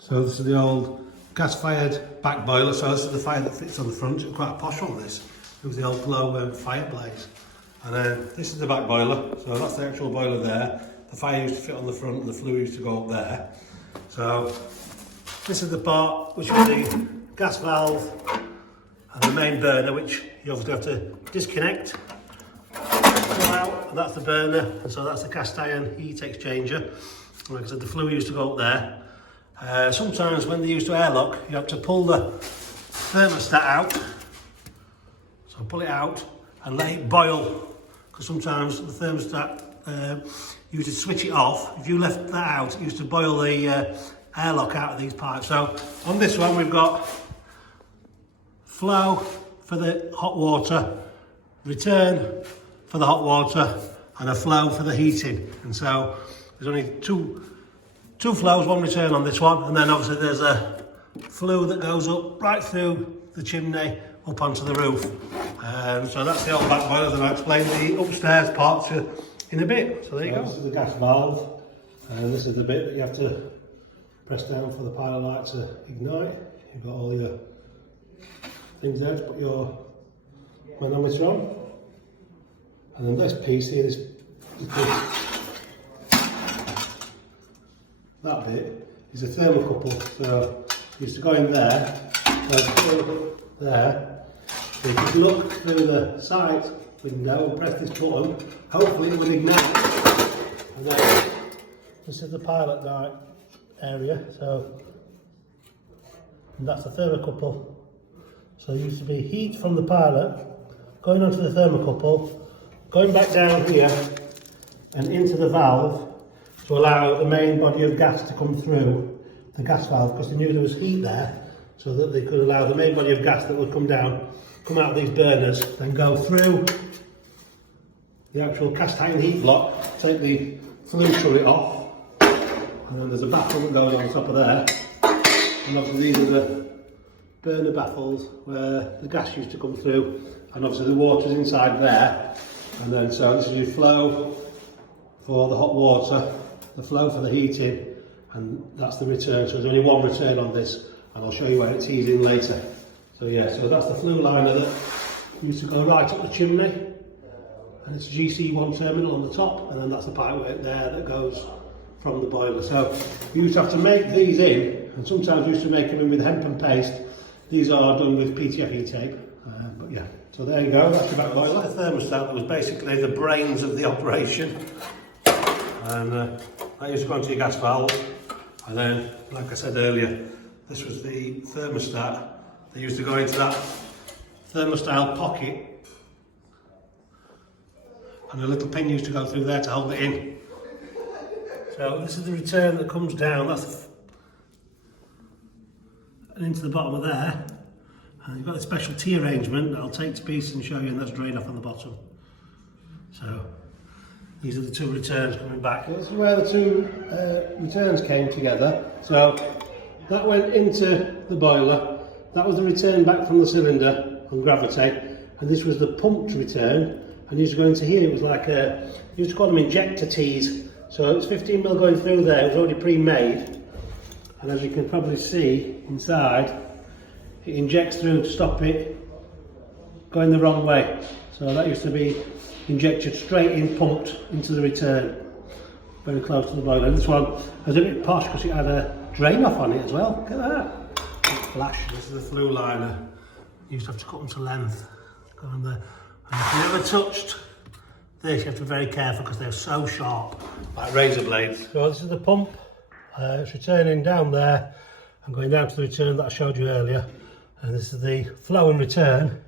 So this is the old gas-fired back boiler. So this is the fire that fits on the front. It's quite a posh one, this. It was the old glow fireplace. And then this is the back boiler. So that's the actual boiler there. The fire used to fit on the front and the flue used to go up there. So this is the part which is the gas valve and the main burner, which you obviously have to disconnect, pull out, and that's the burner. And so that's the cast iron heat exchanger. Like I said, the flue used to go up there. Sometimes when they used to airlock, you have to pull the thermostat out. So pull it out and let it boil, because sometimes the thermostat, you used to switch it off. If you left that out, it used to boil the airlock out of these pipes. So on this one, we've got flow for the hot water, return for the hot water, and a flow for the heating. And so there's only two flows, one return on this one, and then obviously there's a flue that goes up right through the chimney up onto the roof. So that's the old back boiler, and I'll explain the upstairs parts in a bit. So there you go. This is the gas valve, and this is the bit that you have to press down for the pilot light to ignite. You've got all your things there to put your manometer on. And then this piece here, that bit is a thermocouple. So you used to go in there, there's a thermocouple there. So you just look through the side window and press this button, hopefully it will ignite. And then this is the pilot light area, so and that's the thermocouple. So there used to be heat from the pilot going onto the thermocouple, going back down here and into the valve to allow the main body of gas to come through the gas valve, because they knew there was heat there, so that they could allow the main body of gas that would come out of these burners, then go through the actual cast iron heat block, take the flue turret off, and then there's a baffle that goes on top of there. And obviously these are the burner baffles where the gas used to come through, and obviously the water's inside there. And then so this is your flow for the hot water, the flow for the heating, and that's the return. So there's only one return on this, and I'll show you where it tees in later. So yeah, so that's the flue liner that used to go right up the chimney, and it's a GC1 terminal on the top, and then that's the pipework there that goes from the boiler. So you used to have to make these in, and sometimes we used to make them in with hempen paste. These are done with PTFE tape, but yeah. So there you go, that's the back boiler. The thermostat that was basically the brains of the operation, and that used to go into your gas valve, and then, like I said earlier, this was the thermostat that used to go into that thermostat pocket, and a little pin used to go through there to hold it in. So this is the return that comes down, and into the bottom of there. And you've got a special T arrangement that I'll take to pieces and show you, and that's drained off on the bottom. So these are the two returns coming back. This is where the two returns came together. So that went into the boiler. That was the return back from the cylinder on gravity, and this was the pumped return. And you used to go into here. It was like you used to call them injector tees. So it was 15 mil going through there. It was already pre-made, and as you can probably see inside, it injects through to stop it going the wrong way. So that used to be injected straight in, pumped into the return, very close to the boiler. And this one was a bit posh because it had a drain off on it as well. Look at that. Flash. This is the flue liner. You used to have to cut them to length. Go on there. And if you ever touched this, you have to be very careful because they're so sharp, like razor blades. So this is the pump. It's returning down there and going down to the return that I showed you earlier. And this is the flow and return,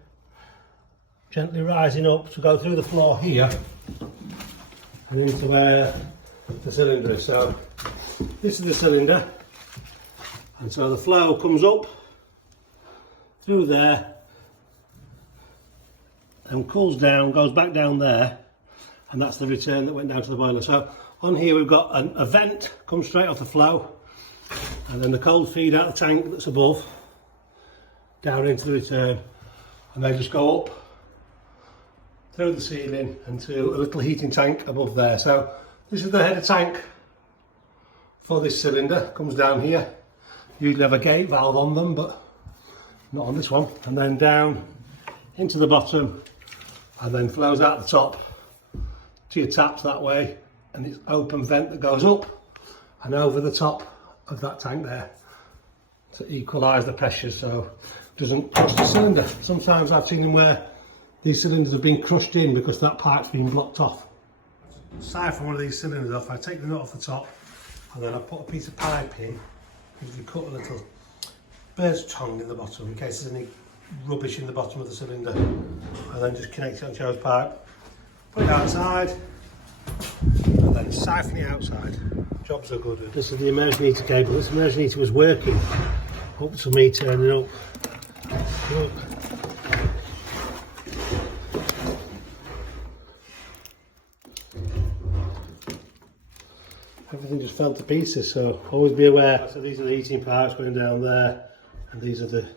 gently rising up to go through the floor here and into where the cylinder is. So this is the cylinder, and so the flow comes up through there and cools down, goes back down there, and that's the return that went down to the boiler. So on here we've got a vent comes straight off the flow, and then the cold feed out the tank that's above down into the return, and they just go up through the ceiling into a little heating tank above there. So this is the header tank for this cylinder, comes down here, usually have a gate valve on them, but not on this one. And then down into the bottom, and then flows out the top to your taps that way, and it's open vent that goes up and over the top of that tank there to equalise the pressure so it doesn't crush the cylinder. Sometimes I've seen them where these cylinders have been crushed in because that pipe's been blocked off. Siphon one of these cylinders off, I take the nut off the top and then I put a piece of pipe in, usually cut a little bird's tongue in the bottom in case there's any rubbish in the bottom of the cylinder, and then just connect it on Joe's pipe, put it outside and then siphon it outside. Jobs are good. This is the emergency cable. This emergency was working up to me turning up. Look. Everything just fell to pieces, so always be aware. So these are the heating pipes going down there, and these are the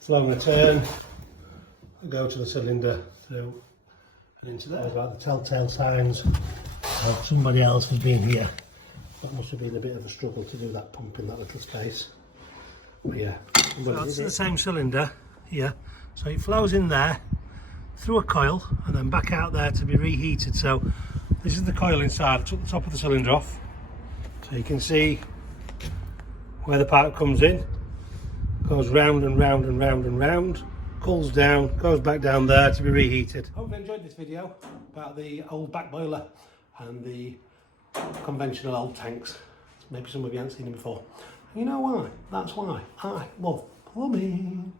flow and return that go to the cylinder through and into there. About the telltale signs of somebody else has been here. That must have been a bit of a struggle to do that pump in that little space. But yeah, so that's the same cylinder here. So it flows in there through a coil and then back out there to be reheated. So this is the coil inside. I took the top of the cylinder off, so you can see where the pipe comes in, goes round and round and round and round, cools down, goes back down there to be reheated. Hope you enjoyed this video about the old back boiler and the conventional old tanks. Maybe some of you haven't seen them before. And you know why? That's why I love plumbing.